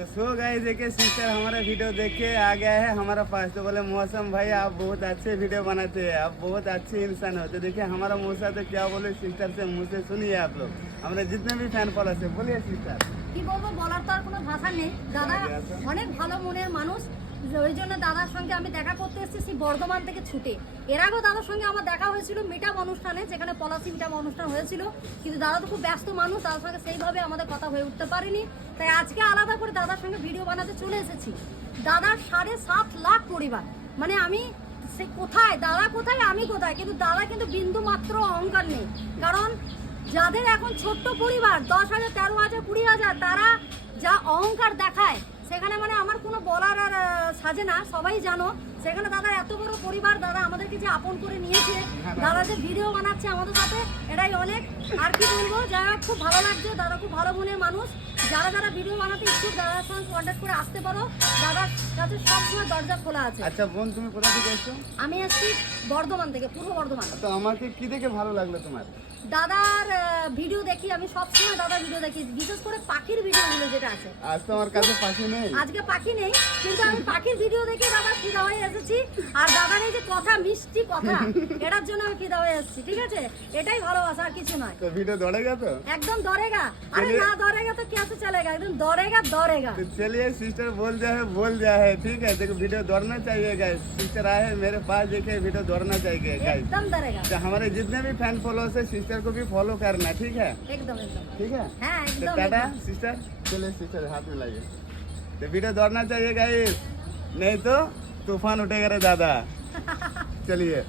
तो so guys देखिए sister हमारा वीडियो देख के आ गया है हमारा पास। तो बोले मौसम भाई आप बहुत अच्छे वीडियो बनाते हैं, आप बहुत अच्छे इंसान हो। तो देखिए हमारा मौसा तो क्या बोले सिस्टर से मुँह से सुनिए आप लोग, हमारे जितने भी फैन फॉलोअर्स है बोलिए सिस्टर। কি বলবো, বলার তো আর কোনো ভাষা নেই। দাদা অনেক ভালো মনের মানুষ, ওই জন্য দাদার সঙ্গে আমি দেখা করতে এসেছি সেই বর্ধমান থেকে ছুটে। এর আগেও দাদার সঙ্গে আমার দেখা হয়েছিল মিটআপ অনুষ্ঠানে, যেখানে পলাশি মিটআপ অনুষ্ঠান হয়েছিল, কিন্তু দাদা তো খুব ব্যস্ত মানুষ, দাদার সঙ্গে সেইভাবে আমাদের কথা হয়ে উঠতে পারিনি। তাই আজকে আলাদা করে দাদার সঙ্গে ভিডিও বানাতে চলে এসেছি। দাদার 7.5 লাখ পরিবার, মানে আমি সে কোথায়, দাদা কোথায় আমি কোথায়, কিন্তু দাদা কিন্তু বিন্দু মাত্র অহংকার নেই। কারণ যাদের এখন ছোট্ট পরিবার 10,000, 13,000, 20,000, তারা যা অহংকার দেখায় সেখানে মানে আমার কোনো বলার আর সাজে না। সবাই জানো সেখানে দাদা এত বড় পরিবার, দাদা আমাদেরকে যে আপন করে নিয়েছে, দাদা যে ভিডিও বানাচ্ছে আমাদের সাথে, এটাই অনেক। আর কি বলবো, যারা খুব ভালো লাগছে, দাদা খুব ভালো মনের মানুষ। যারা যারা ভিডিও বানাতে ইচ্ছুক দাদার সঙ্গে কন্ট্যাক্ট করে আসতে পারো, দাদার কাছে সবসময় দরজা খোলা আছে। আচ্ছা বোন তুমি কোথা থেকে এসছো? আমি আসছি বর্ধমান থেকে, পূর্ব বর্ধমান। তো আমাকে কি দেখে ভালো লাগলো তোমার? দাদার ভিডিও দেখি আমি, সবসময় দাদার ভিডিও দেখি, বিশেষ করে পাখির ভিডিওগুলো যেটা আছে। আজ তো আমার কাছে পাখি নেই, আজকে পাখি নেই, কিন্তু আমি পাখির ভিডিও দেখে দাদা ফিদা হয়ে এসেছি। আর দাদার এই যে কথা, মিষ্টি কথা, এটার জন্য আমি ফিদা হয়ে এসেছি। ঠিক আছে, এটাই ভালোবাসা, আর কিছু নয়। তো ভিডিও দৌড়েगा তো একদম দৌড়ेगा। अरे ना दौड़ेगा तो कैसे चलेगा, एकदम दौड़ेगा दौड़ेगा। तो चलिए सिस्टर बोल दिया है ठीक है। देखो वीडियो दौड़ना चाहिए गाइस, सिस्टर आए हैं मेरे पास, देखिए वीडियो दौड़ना चाहिए गाइस। एकदम दौड़ेगा, तो हमारे जितने भी फैन फॉलोअर्स है सिस्टर को भी फॉलो करना, ठीक है? एकदम एकदम। ठीक है हाँ तो एकदम टाटा एकदम। सिस्टर, चलिए सिस्टर हाथ मिलाइए। तो वीडियो दौड़ना चाहिए गाइस, नहीं तो तूफान उठेगा रे दादा। चलिए।